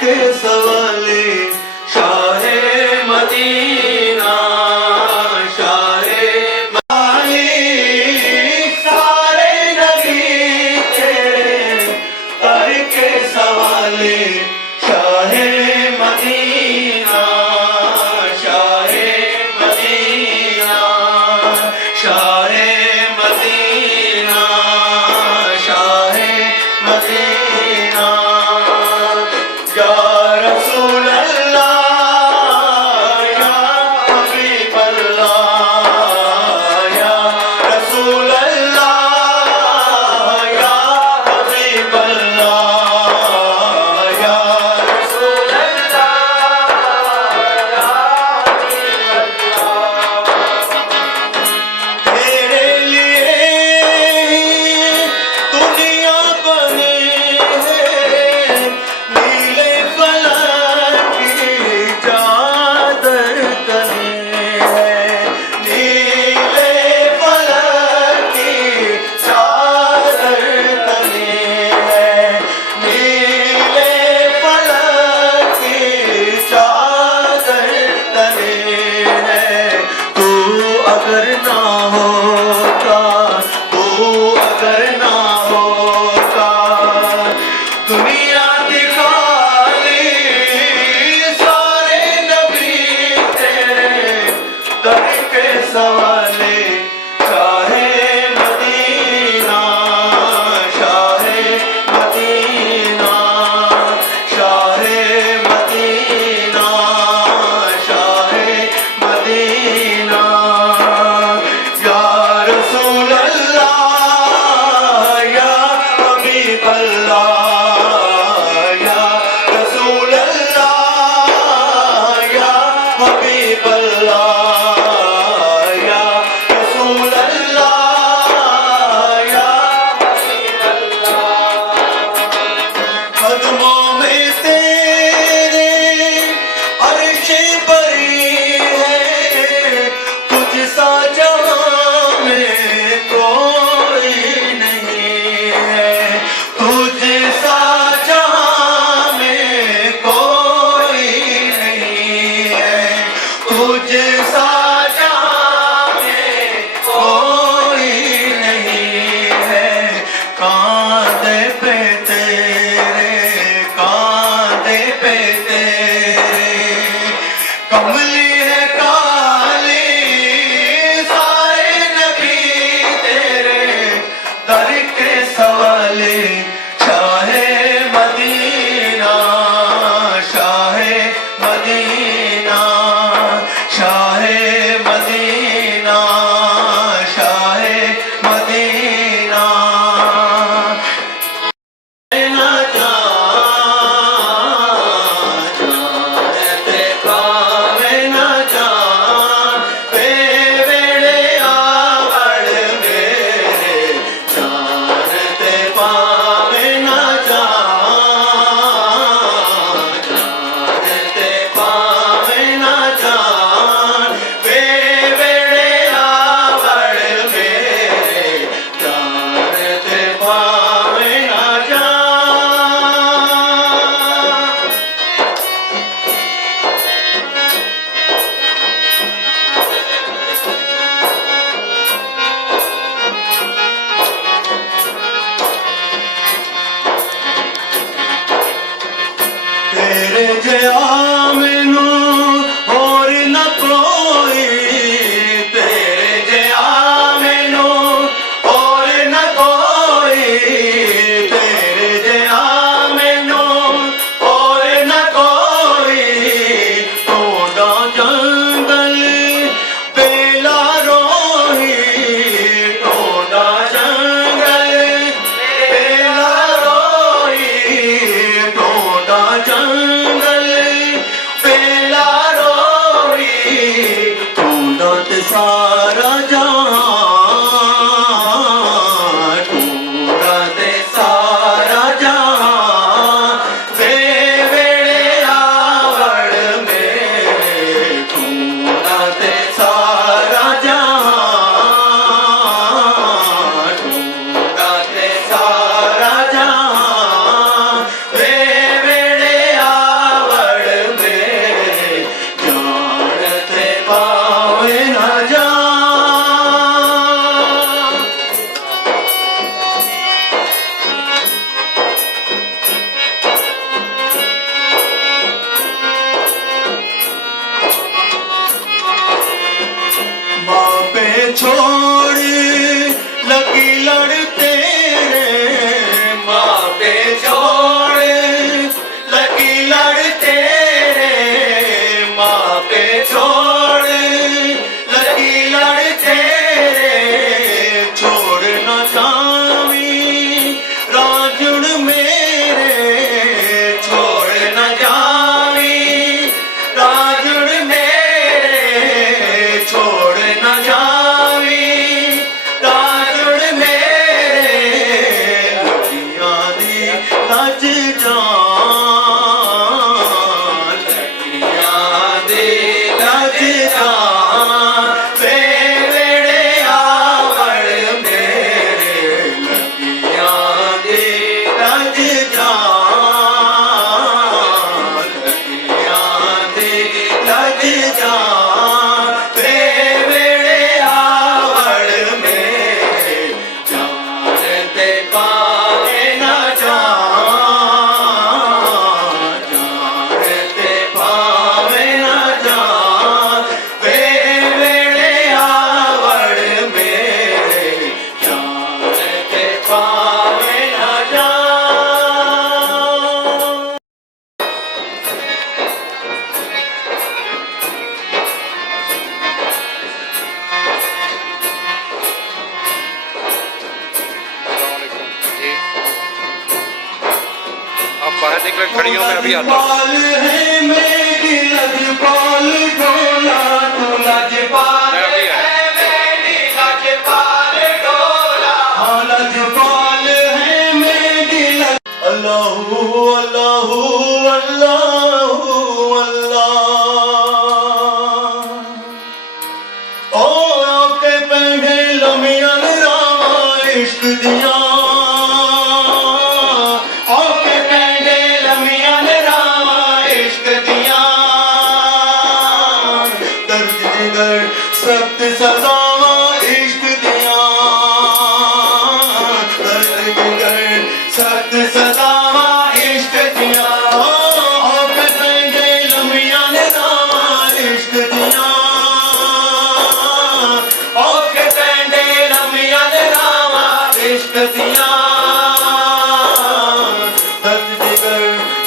के सवाले शाहे मदीना शाहे सारे नबी तेरे दर के सवाले Shah Medina Shah Medina Shah Medina Shah Medina या रसूल अल्लाह या हबीब अल्लाह या रसूल अल्लाह या हबीब अल्लाह या रसूल अल्लाह या हबीब अल्लाह तेरे लिए दुनिया बनी है नीले फलक की चादर तले है नीले फलक की चादर तले है नीले फलक की चादर तले है तू अगर ना होता तू अगर ना होता दुनिया दिखाली सारे नबी तेरे दर के सवाले Shah Medina Shah Medina Shah Medina Shah Medina या रसूल अल्लाह या हबीब अल्लाह या रसूल अल्लाह या हबीब अल्लाह या रसूल अल्लाह या हबीब अल्लाह कदमों में तेरे अर्शे बरी है तुझ सा जहां में कोई नहीं है तुझ सा जहां में कोई नहीं है तुझ सा जहां में कोई नहीं है कांधे पे तेरे कमली है काली सारे नबी तेरे दर के सवाले Shah Medina Shah Medina Shah Medina Shah Medina ना जानते पावे ना जान बेड़े आवड़ मेरे जानते पावे ना जान जानते पावे ना जान बेड़े आवड़ मेरे जानते पावे ना जान तेरे जया मैनू और न कोई तेरे जया मैनू और न कोई तेरे जया मैनू और न कोई टोडा जंगल बेला रोही टोडा जंगल बेला रोही टोडा जंगल बेला रोही टूंडत सारा जहां टूंडत सारा जहां बेड़े आवड़ मेरे टूंडत सारा जहां टूंडत सारा जहां बेड़े कड़ियों में अभी आता हूँ। लजपाल है मेरी लजपाल डोला तू लजपाल मैं अभी आया। है मेरी लजपाल डोला हाँ लजपाल है मेरी अल्लाहू अल्लाहू अल्लाहू अल्लाह ओ आपके पेंडे लमिया रामा इश्क दिया आपके पेंडे लमिया रामा इश्क दिया दर्द जिगर सख्त सजावा इश्क दिया दर्द जिगर सख्त सजावा इश्क दिया आपके पेंडे लमिया रामा इश्क दिया आपके पेंडे लमिया रामा इश्क दिया दर्द जिगर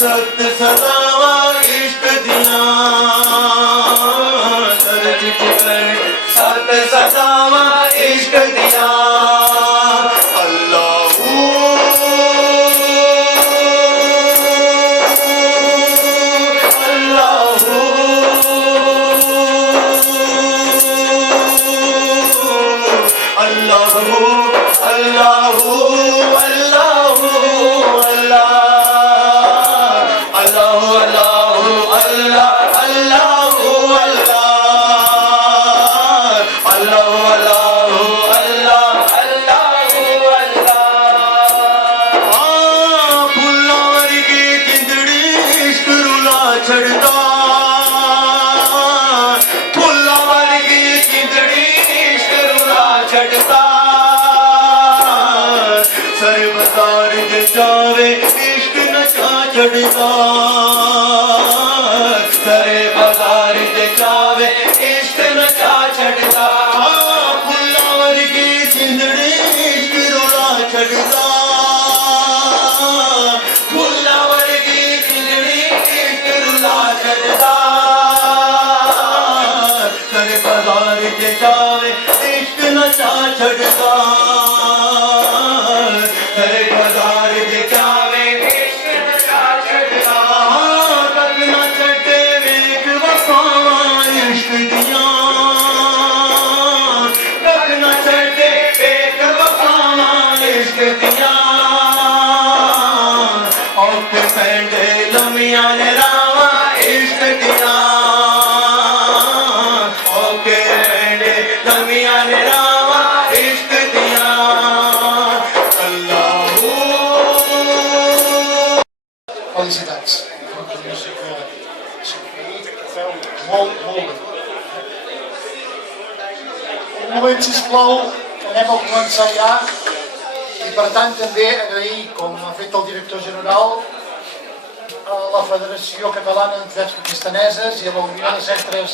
सख्त सजावा इश्क दिया दर्द जिगर सख्त सजावा इश्क दिया अल्लाहू अल्लाहू अल्लाहू अल्लाहू अल्लाहू अल्लाह अल्लाहू अल्लाहू अल्लाह अल्लाहू अल्लाह अल्लाहू अल्लाहू अल्लाह अल्लाहू अल्लाह फुल्लां वर्गी जिंदड़ी इश्क रुला छड़दा फुल्लां वर्गी जिंदड़ी इश्क रुला छड़दा सर बजार जे जावे इश्क नशा छड़दा सरे बाजार जे जावे इश्क नशा छड़दा फुल्लां वर्गी जिंदड़ी इश्क रुला छड़दा फुल्लां वर्गी जिंदड़ी इश्क रुला छड़दा सरे बाजार जे जावे इश्क नशा छड़दा सरे बाजार जे जावे इश्क नशा छड़दा तक न छड़े वेख वफावा इश्क दिया तक न छड़े वेख वफावा इश्क दिया औखे पेंडे लमिया रावा इश्क दिया औखे पेंडे लमिया रावा इश्क दिया Allahu Felicitats. Molt bé. Un moment, sisplau, anem a començar ja i per tant també agrair, com ha fet el director general, a la Federació Catalana d'Entitats Pakistaneses i a la Unió de Centres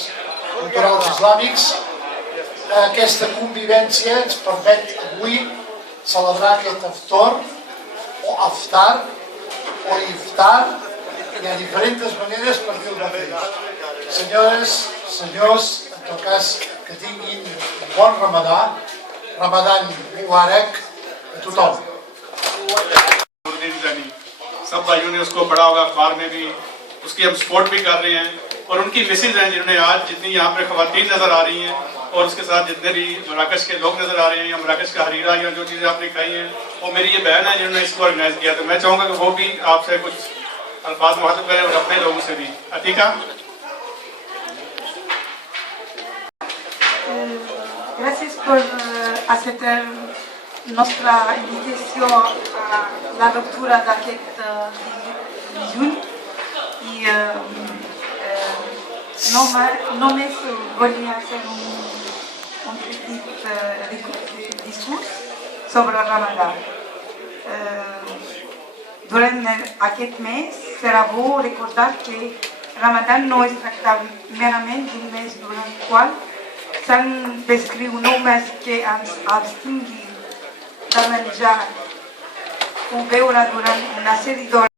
Culturals Islàmics. Aquesta convivència ens permet avui celebrar aquest aftar o iftar. Hi ha diferents maneres per dir el mateix. Senyores, senyors, en tot cas, que tinguin un bon Ramadà, Ramadan Mubarak a tothom. सब भाइयों ने उसको पढ़ा होगा, अखबार में भी उसकी हम सपोर्ट भी कर रहे हैं और उनकी मिसेज हैं जिन्होंने आज जितनी यहाँ पे खवातीन नज़र आ रही हैं और उसके साथ जितने भी मराकश के लोग नज़र आ रहे हैं या मराकश का हरीरा या जो चीज़ें आपने कही हैं वो मेरी ये बहन है जिन्होंने इसको ऑर्गेनाइज किया। तो मैं चाहूँगा कि वो भी आपसे कुछ अल्फाज मुखातब करें और अपने लोगों से भी। Atika. Gracias por aceptar nuestra invitación a la lectura d'aquest dilluns i només volia fer un petit discurs sobre el Ramadà. Durant aquest mes serà bo recordar que Ramadà no es tracta merament d'un mes durant el qual s'han prescrit normes que ens abstinguin de menjar o beure durant una sèrie d'hores